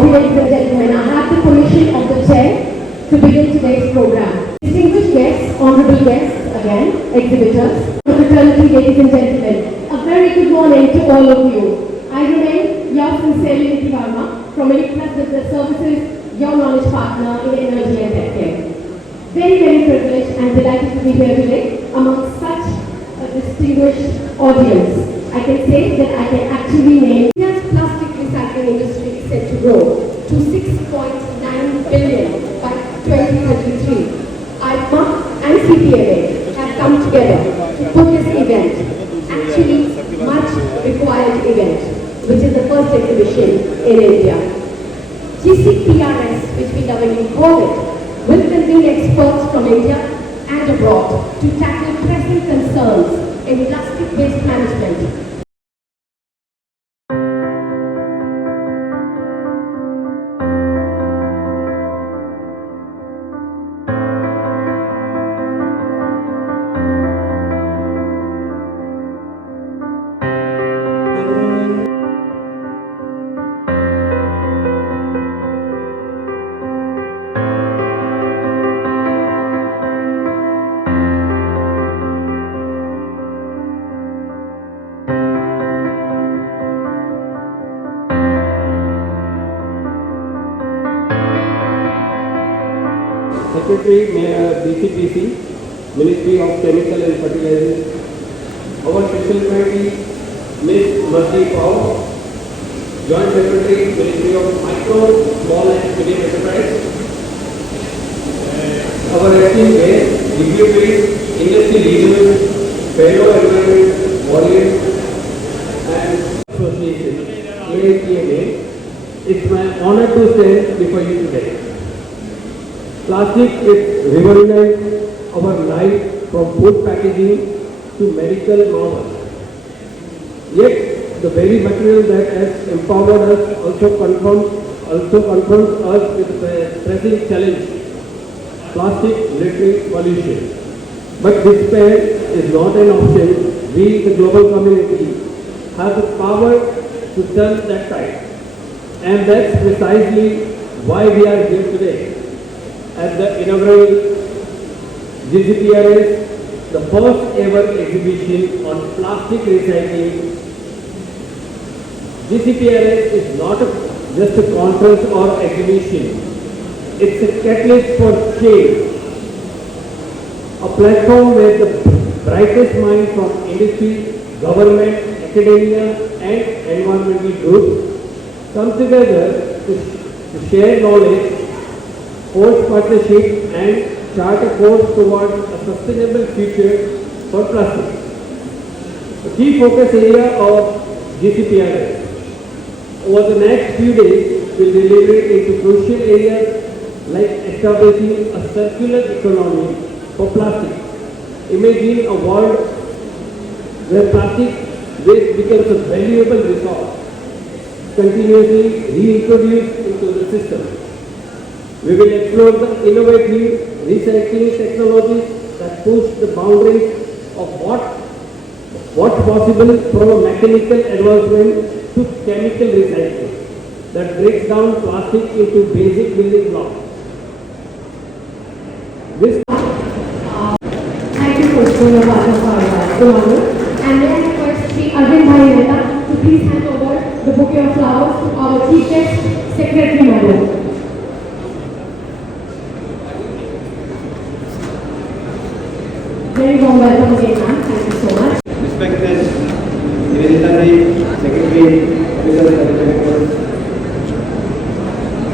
ladies and gentlemen, I have the permission of the chair to begin today's program. Distinguished guests, honorable guests, again, exhibitors, fraternity, ladies and gentlemen, a very good morning to all of you. I remain yours sincerely, Niti Varma, from Elite Business Services, your knowledge partner in energy and healthcare. Very, very privileged and delighted to be here today amongst such a distinguished audience. I can say that I can actually name India's plastic recycling industry is set to grow to 6.9 billion by 2033. AIPMA and CPMA have come together to put this event, actually much required event, which is the first exhibition in India. GCPRS, which we lovingly call it, will convene experts from India and abroad to tackle pressing concerns in plastic waste management. Secretary, BCPC, Ministry of Chemical and Fertilizers, our Special Committee, Ms. Marti Paul, Joint Secretary, Ministry of Micro, Small and Medium Enterprise, our esteemed guests, dignitaries, industry leaders, fellow environment warriors, and association, AIPMA, it's my honor to stand before you today. Plastic is revolutionized our life from food packaging to medical novels. Yet, the very material that has empowered us also confronts us with the pressing challenge, plastic-related pollution. But despair is not an option. We, the global community, have the power to turn that tide. And that's precisely why we are here today. At the inaugural GCPRS, the first ever exhibition on plastic recycling. GCPRS is not just a conference or exhibition. It's a catalyst for change, a platform where the brightest minds from industry, government, academia and environmental groups come together to share knowledge, forge partnership and chart a course towards a sustainable future for plastic. The key focus area of GCPRS over the next few days will deliberate into crucial areas like establishing a circular economy for plastic. Imagine a world where plastic waste becomes a valuable resource, continuously reintroduced into the system. We will explore the innovative recycling technologies that push the boundaries of what's possible from mechanical advancement to chemical recycling that breaks down plastic into basic building blocks. Thank you for being a part of our honor. And then request Sri Arvind Bhai Mehta to please hand over the bouquet of flowers to our chief guest, Secretary Madam. Very warm welcome again, ma'am. Thank you so much. Respected Secretary, Officers and Directors,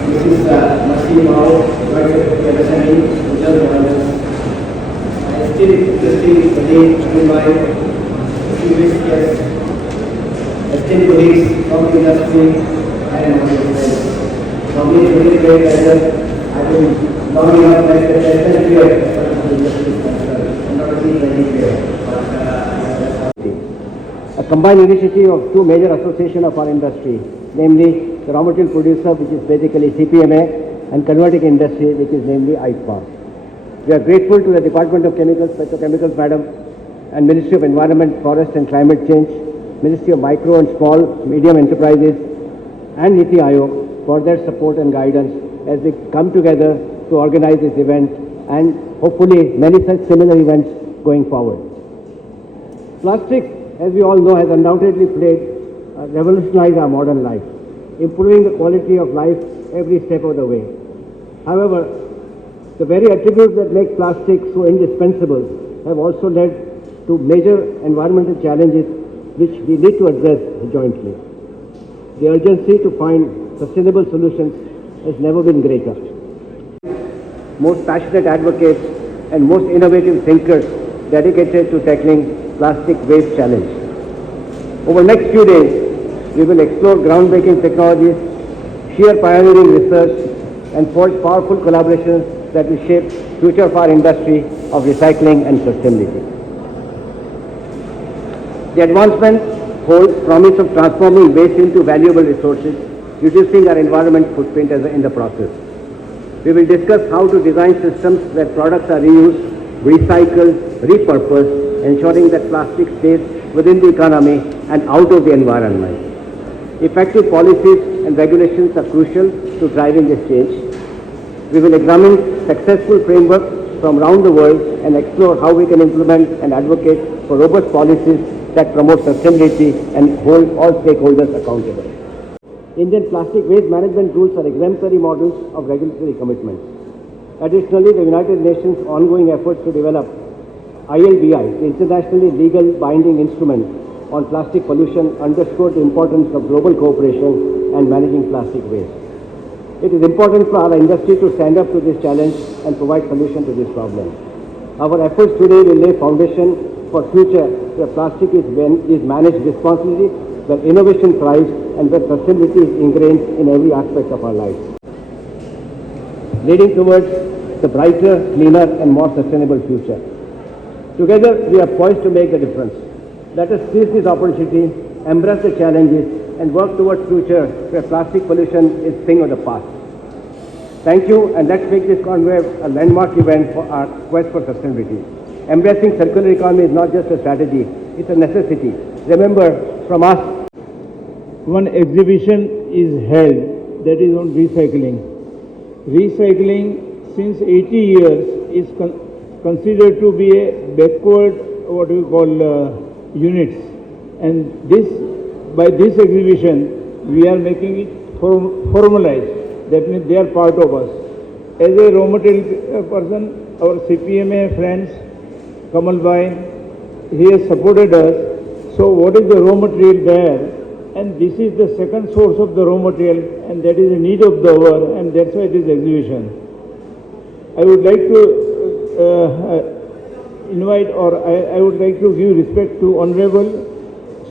Mrs. Marti Paul, Joint Secretary representing Regional Governors, my esteemed industry colleague, distinguished guests, esteemed colleagues from the industry and friends. For me, it's really great pleasure. I've been long enough as the president here for the industry concerned. A combined initiative of two major associations of our industry, namely the raw material producer, which is basically CPMA, and converting industry, which is namely AIPMA. We are grateful to the Department of Chemicals, Petrochemicals, Madam, and Ministry of Environment, Forest and Climate Change, Ministry of Micro and Small Medium Enterprises, and NITI Aayog for their support and guidance as we come together to organize this event and hopefully many such similar events going forward. Plastics, as we all know, has undoubtedly revolutionized our modern life, improving the quality of life every step of the way. However, the very attributes that make plastic so indispensable have also led to major environmental challenges which we need to address jointly. The urgency to find sustainable solutions has never been greater. Most passionate advocates and most innovative thinkers dedicated to tackling plastic waste challenge. Over the next few days, we will explore groundbreaking technologies, sheer pioneering research, and forge powerful collaborations that will shape the future of our industry of recycling and sustainability. The advancement holds promise of transforming waste into valuable resources, reducing our environment footprint in the process. We will discuss how to design systems where products are reused, recycled, repurposed, ensuring that plastic stays within the economy and out of the environment. Effective policies and regulations are crucial to driving this change. We will examine successful frameworks from around the world and explore how we can implement and advocate for robust policies that promote sustainability and hold all stakeholders accountable. Indian plastic waste management rules are exemplary models of regulatory commitments. Additionally, the United Nations' ongoing efforts to develop ILBI, the internationally legal binding instrument on plastic pollution, underscore the importance of global cooperation and managing plastic waste. It is important for our industry to stand up to this challenge and provide solution to this problem. Our efforts today will lay foundation for future where plastic is managed responsibly, where innovation thrives, and where sustainability is ingrained in every aspect of our lives, leading towards the brighter, cleaner, and more sustainable future. Together, we are poised to make a difference. Let us seize this opportunity, embrace the challenges, and work towards future where plastic pollution is a thing of the past. Thank you, and let's make this Conclave a landmark event for our quest for sustainability. Embracing circular economy is not just a strategy, it's a necessity. Remember, from us, one exhibition is held that is on recycling. Recycling since 80 years is considered to be a backward, what we call units, and by this exhibition we are making it formalized. That means they are part of us. As a raw material person, our CPMA friends, Kamal Bhai, he has supported us. So what is the raw material there? And this is the second source of the raw material, and that is the need of the hour, and that's why this exhibition. I would like to invite, or I would like to give respect to Honorable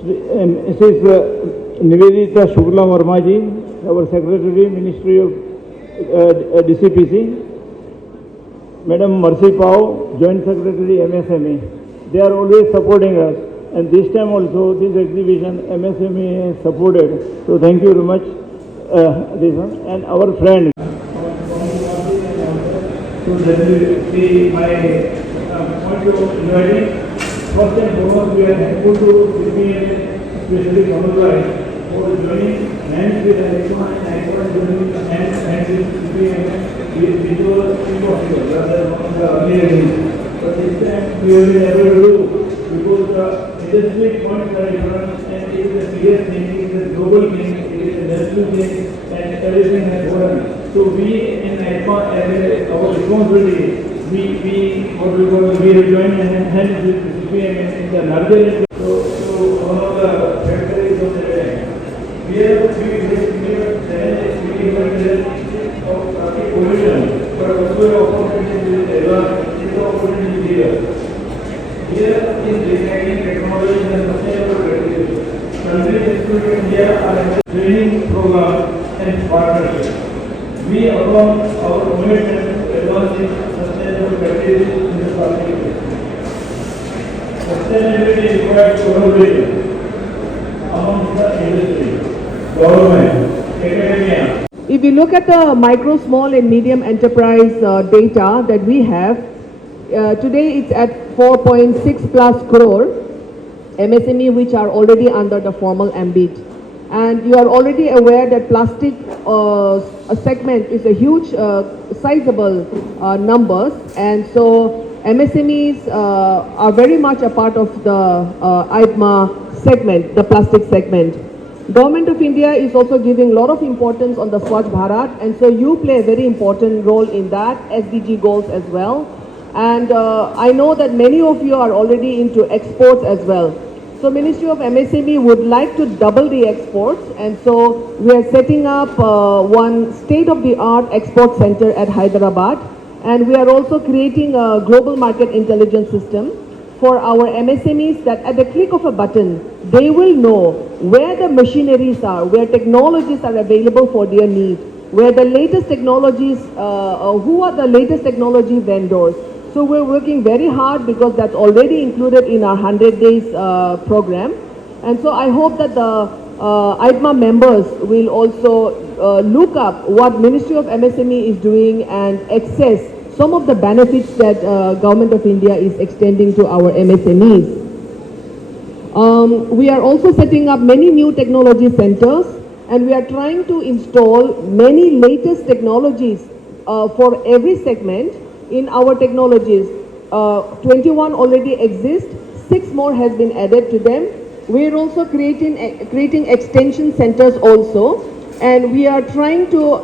Mrs. Nivedita Shukla Verma ji, our Secretary, Ministry of DCPC, Madam Mercy Pao, Joint Secretary, MSME. They are always supporting us, and this time also this exhibition MSME has supported. So thank you very much, this one, and our friend. So that will be my point of inviting. First and foremost, we are thankful to CPMA, especially Conclave, for joining hands with AIPMA and AIPMA joining hands with CPMA. It was impossible, rather one of the earlier days. But this time we have been able to do, because the industry points are different, and it is a serious thing, it is a global thing, it is a national thing, and everything has fallen. So we in AIPMA, as our responsibility, we have joined hands with CPMA in the larger. So one of the factories of the day, we have of traffic pollution, but also opportunity is opportunity here. Here in recycling technology and sustainable practices, countries including India are training program and partnership. We affirm our commitment to advancing sustainable practices in the plastic industry. Sustainability requires collaboration amongst the industry, government, academia. If you look at the micro, small and medium enterprise data that we have, today it's at 4.6 plus crore MSME which are already under the formal ambit. And you are already aware that plastic segment is a huge, sizable numbers, and so MSMEs are very much a part of the AIPMA segment, the plastic segment. Government of India is also giving a lot of importance on the Swachh Bharat, and so you play a very important role in that, SDG goals as well. And I know that many of you are already into exports as well. So Ministry of MSME would like to double the exports, and so we are setting up one state-of-the-art export center at Hyderabad, and we are also creating a global market intelligence system for our MSMEs, that at the click of a button, they will know where the machineries are, where technologies are available for their need, where the latest technologies, who are the latest technology vendors. So we're working very hard because that's already included in our 100 days program. And so I hope that the AIPMA members will also look up what Ministry of MSME is doing and access some of the benefits that Government of India is extending to our MSMEs. We are also setting up many new technology centers, and we are trying to install many latest technologies for every segment in our technologies. 21 already exist, 6 more has been added to them. We are also creating extension centers also, and we are trying to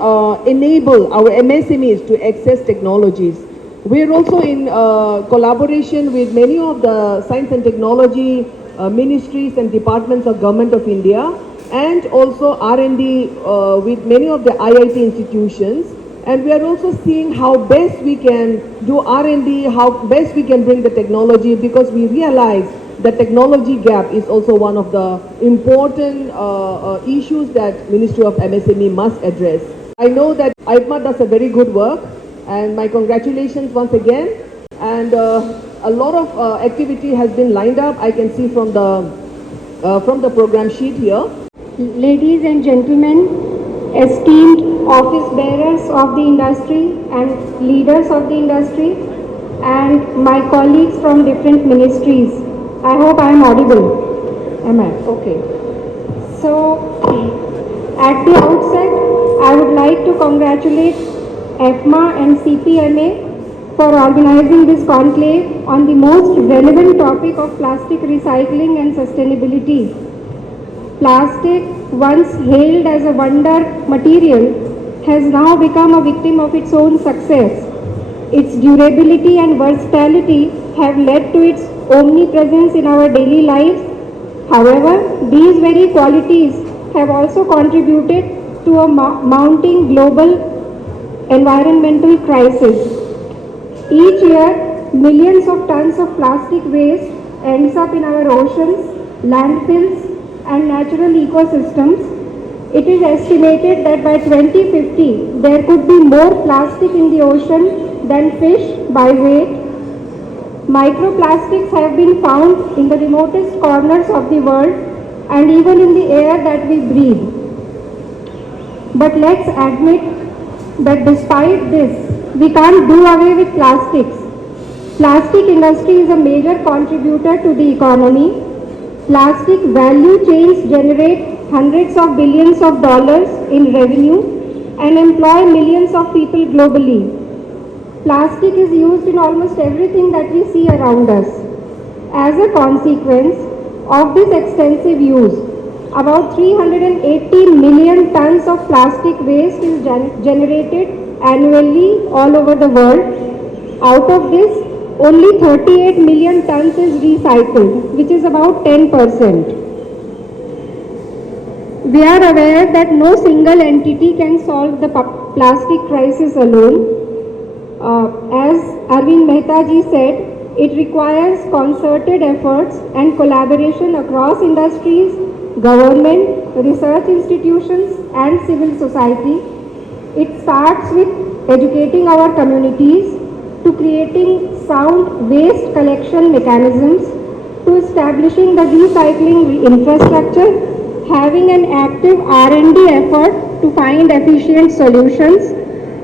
enable our MSMEs to access technologies. We are also in collaboration with many of the science and technology ministries and departments of Government of India, and also R&D with many of the IIT institutions. And we are also seeing how best we can do R&D, how best we can bring the technology, because we realize the technology gap is also one of the important issues that Ministry of MSME must address. I know that AIPMA does a very good work, and my congratulations once again. And a lot of activity has been lined up, I can see from the program sheet here. Ladies and gentlemen, esteemed office bearers of the industry and leaders of the industry, and my colleagues from different ministries. I hope I am audible. Am I? Okay. So, at the outset, I would like to congratulate AIPMA and CPMA for organizing this conclave on the most relevant topic of plastic recycling and sustainability. Plastic, once hailed as a wonder material, has now become a victim of its own success. Its durability and versatility have led to its omnipresence in our daily lives. However, these very qualities have also contributed to a mounting global environmental crisis. Each year, millions of tons of plastic waste ends up in our oceans, landfills, and natural ecosystems. It is estimated that by 2050, there could be more plastic in the ocean than fish by weight. Microplastics have been found in the remotest corners of the world and even in the air that we breathe. But let's admit that despite this, we can't do away with plastics. Plastic industry is a major contributor to the economy. Plastic value chains generate hundreds of billions of dollars in revenue and employ millions of people globally. Plastic is used in almost everything that we see around us. As a consequence of this extensive use, about 380 million tons of plastic waste is generated annually all over the world. Out of this, only 38 million tons is recycled, which is about 10%. We are aware that no single entity can solve the plastic crisis alone. As Arvind Mehta ji said, it requires concerted efforts and collaboration across industries, government, research institutions, and civil society. It starts with educating our communities, to creating sound waste collection mechanisms, to establishing the recycling infrastructure, having an active R&D effort to find efficient solutions,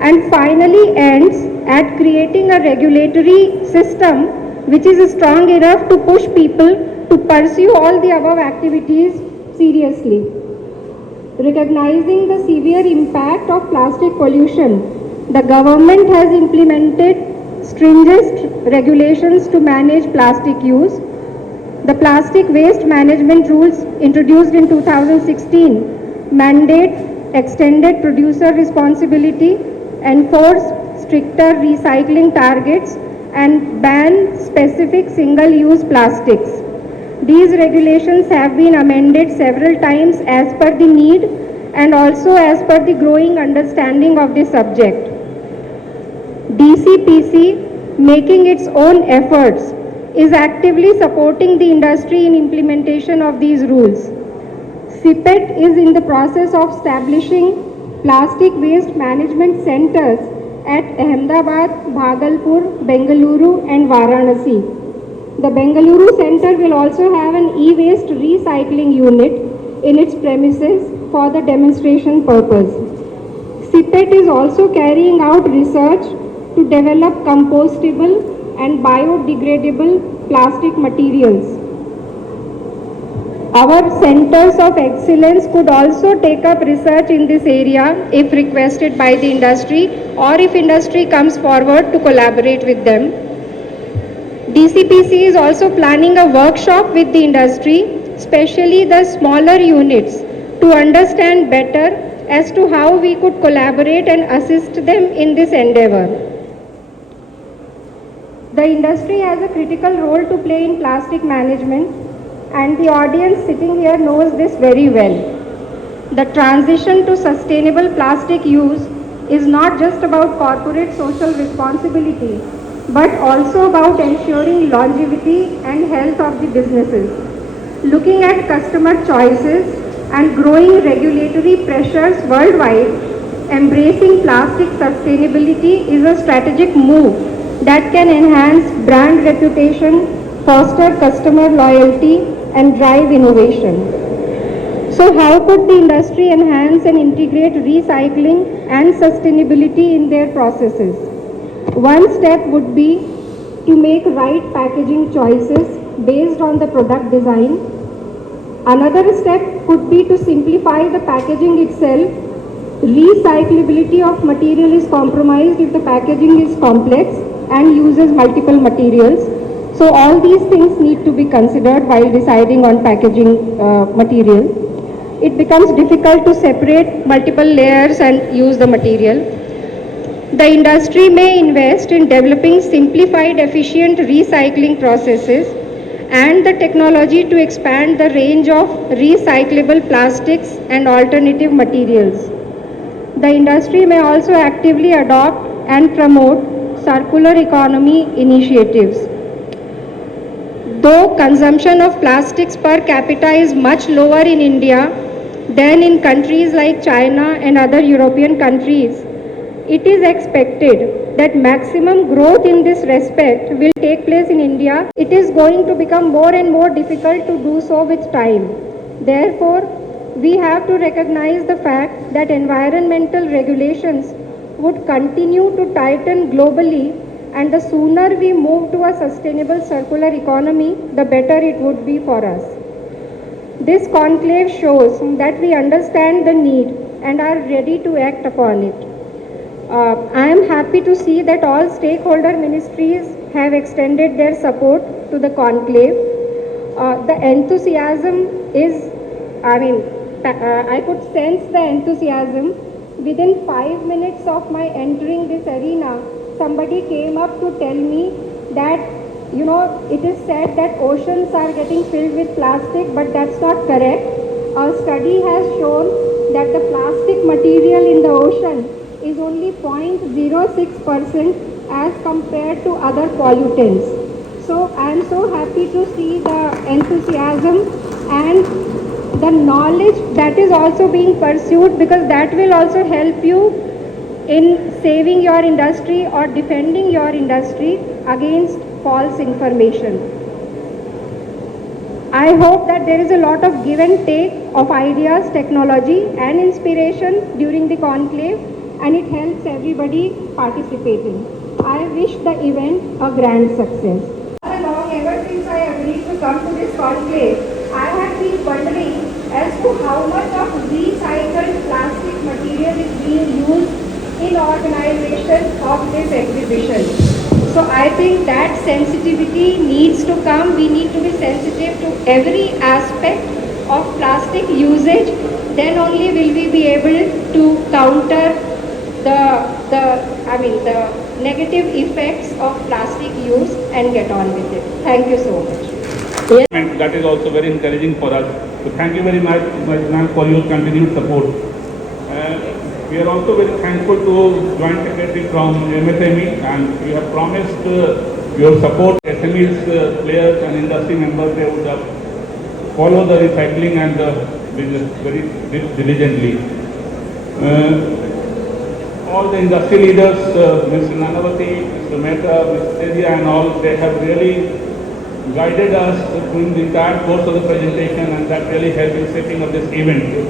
and finally ends at creating a regulatory system which is strong enough to push people to pursue all the above activities seriously. Recognizing the severe impact of plastic pollution, the government has implemented stringent regulations to manage plastic use. The plastic waste management rules introduced in 2016 mandate extended producer responsibility, enforce stricter recycling targets, and ban specific single-use plastics. These regulations have been amended several times as per the need and also as per the growing understanding of the subject. DCPC, making its own efforts, is actively supporting the industry in implementation of these rules. CPET is in the process of establishing plastic waste management centers at Ahmedabad, Bhagalpur, Bengaluru and Varanasi. The Bengaluru Center will also have an e-waste recycling unit in its premises for the demonstration purpose. CPET is also carrying out research to develop compostable and biodegradable plastic materials. Our centers of excellence could also take up research in this area if requested by the industry or if industry comes forward to collaborate with them. DCPC is also planning a workshop with the industry, especially the smaller units, to understand better as to how we could collaborate and assist them in this endeavor. The industry has a critical role to play in plastic management, and the audience sitting here knows this very well. The transition to sustainable plastic use is not just about corporate social responsibility, but also about ensuring longevity and health of the businesses. Looking at customer choices and growing regulatory pressures worldwide, embracing plastic sustainability is a strategic move that can enhance brand reputation, foster customer loyalty, and drive innovation. So how could the industry enhance and integrate recycling and sustainability in their processes? One step would be to make right packaging choices based on the product design. Another step could be to simplify the packaging itself. Recyclability of material is compromised if the packaging is complex and uses multiple materials. So all these things need to be considered while deciding on packaging material. It becomes difficult to separate multiple layers and use the material. The industry may invest in developing simplified, efficient recycling processes and the technology to expand the range of recyclable plastics and alternative materials. The industry may also actively adopt and promote circular economy initiatives. Though consumption of plastics per capita is much lower in India than in countries like China and other European countries, it is expected that maximum growth in this respect will take place in India. It is going to become more and more difficult to do so with time. Therefore, we have to recognize the fact that environmental regulations would continue to tighten globally, and the sooner we move to a sustainable circular economy, the better it would be for us. This conclave shows that we understand the need and are ready to act upon it. I am happy to see that all stakeholder ministries have extended their support to the conclave. The enthusiasm is, I could sense the enthusiasm. Within 5 minutes of my entering this arena, somebody came up to tell me that, it is said that oceans are getting filled with plastic, but that's not correct. A study has shown that the plastic material in the ocean is only 0.06% as compared to other pollutants. So I am so happy to see the enthusiasm and the knowledge that is also being pursued, because that will also help you in saving your industry or defending your industry against false information. I hope that there is a lot of give and take of ideas, technology and inspiration during the conclave, and it helps everybody participating. I wish the event a grand success. All along, ever since I agreed to come to this conclave, I have been wondering as to how much of recycled plastic material is being used in organization of this exhibition. So I think that sensitivity needs to come. We need to be sensitive to every aspect of plastic usage. Then only will we be able to counter the negative effects of plastic use and get on with it. Thank you so much. And that is also very encouraging for us. So thank you very much, ma'am, for your continued support. We are also very thankful to Joint Secretary from MSME, and we have promised your support. SMEs, players and industry members, they would follow the recycling and the business very diligently. All the industry leaders, Mr. Nanavati, Mr. Mehta, Mr. Teja and all, they have really guided us during the entire course of the presentation, and that really helped in setting up this event.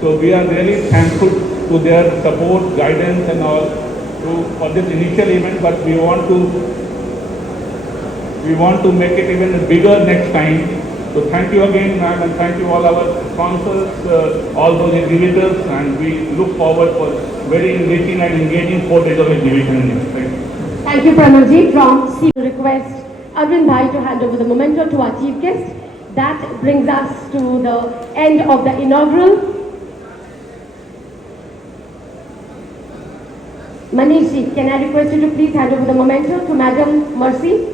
So we are really thankful to their support, guidance and all for this initial event, but we want to make it even bigger next time. So thank you again, ma'am, and thank you all our sponsors, all those exhibitors, and we look forward for very enriching and engaging 4 days of exhibition. Thank you, Pranavji. From C request Arvind Bhai to hand over the memento to our chief guest. That brings us to the end of the inaugural. Manishi, can I request you to please hand over the memento to Madam Mercy?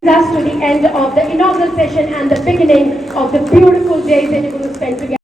Brings us to the end of the inaugural session and the beginning of the beautiful days that you're going to spend together.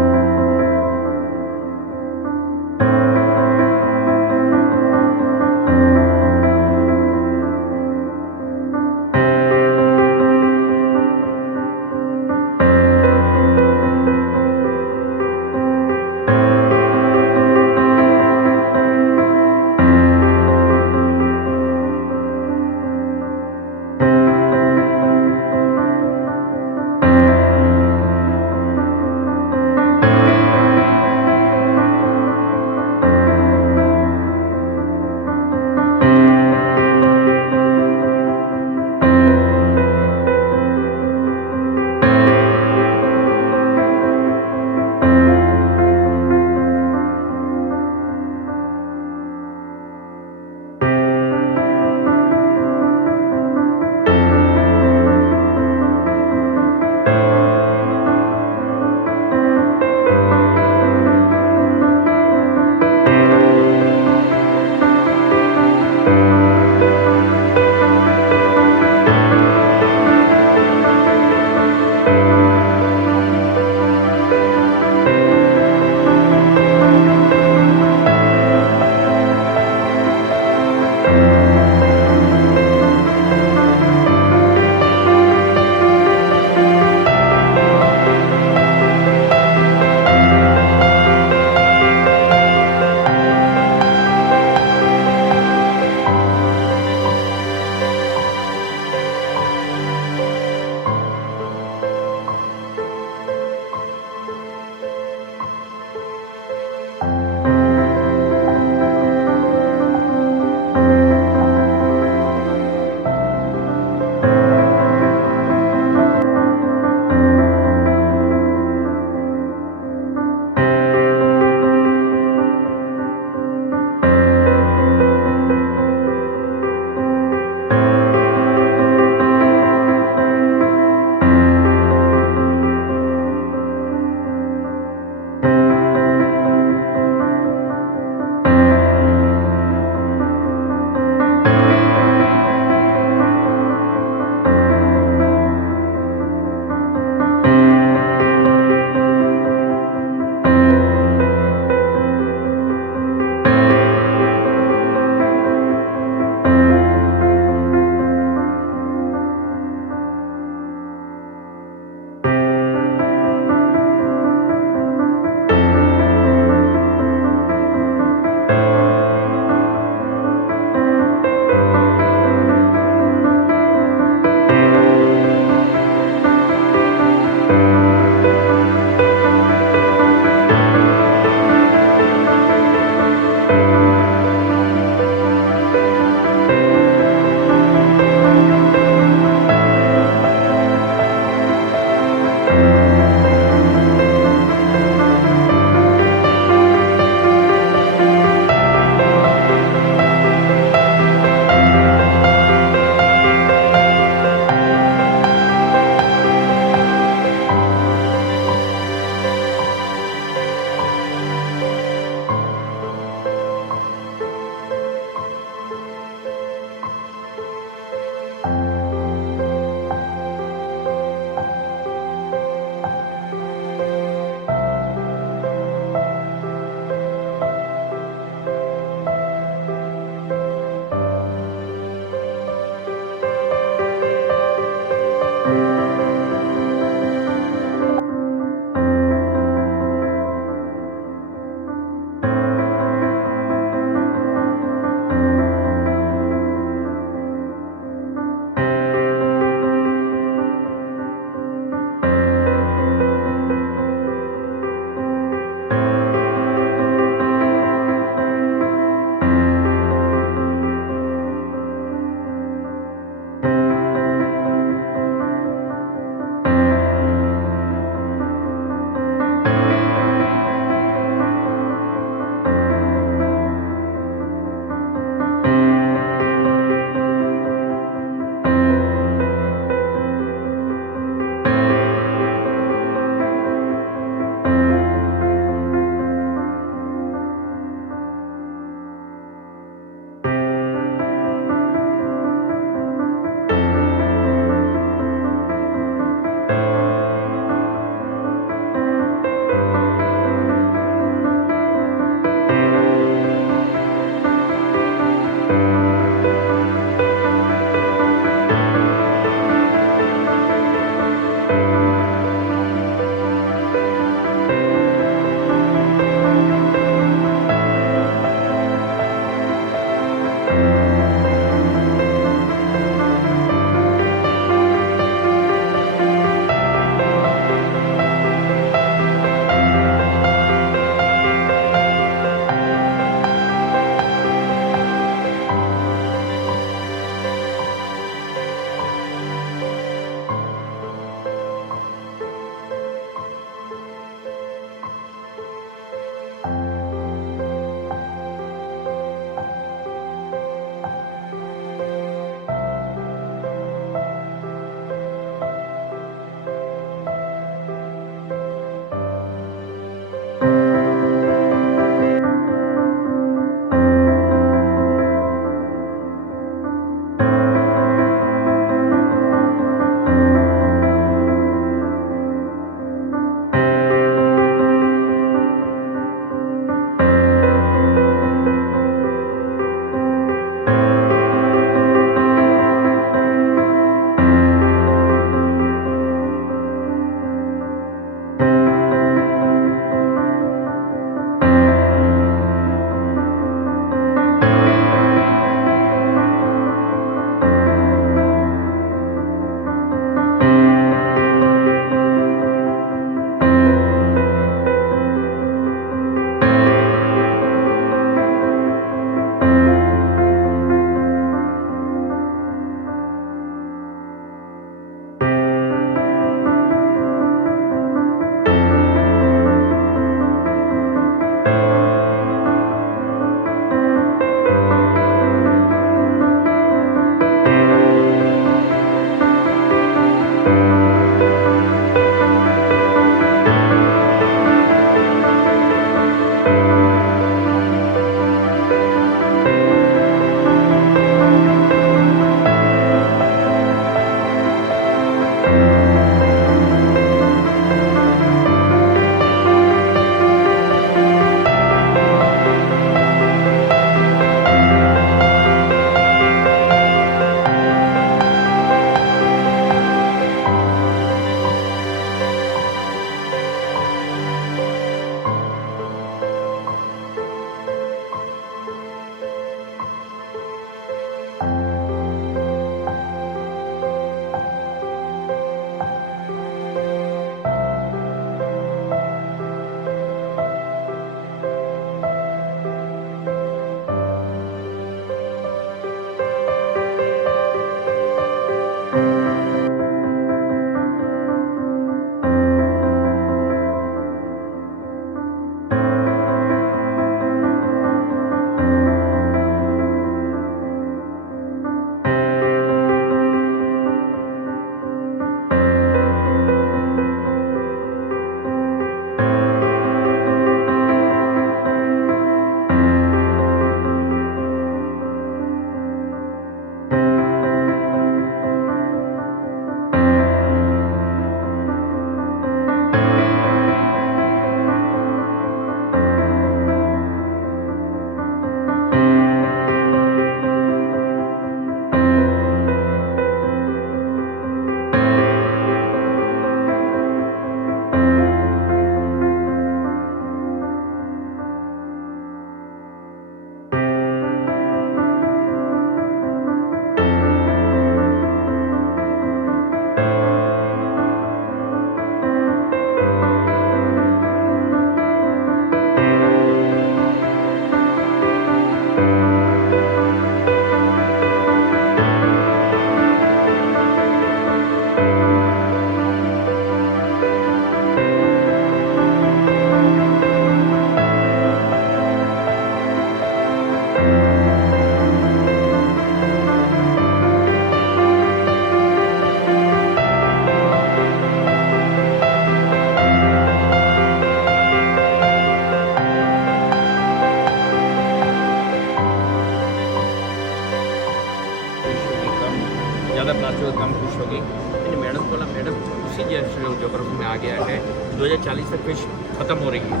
तरफ में आ गया है, 2040 तक fish ख़त्म हो रही है।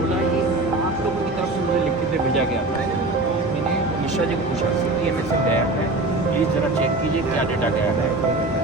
बोला ये आप लोगों की तरफ से मुझे लिखित में भेजा गया था। मैंने मिश्रा जी को पूछा CPMA से गया है, प्लीज़ ज़रा चेक कीजिए क्या डेटा गया है।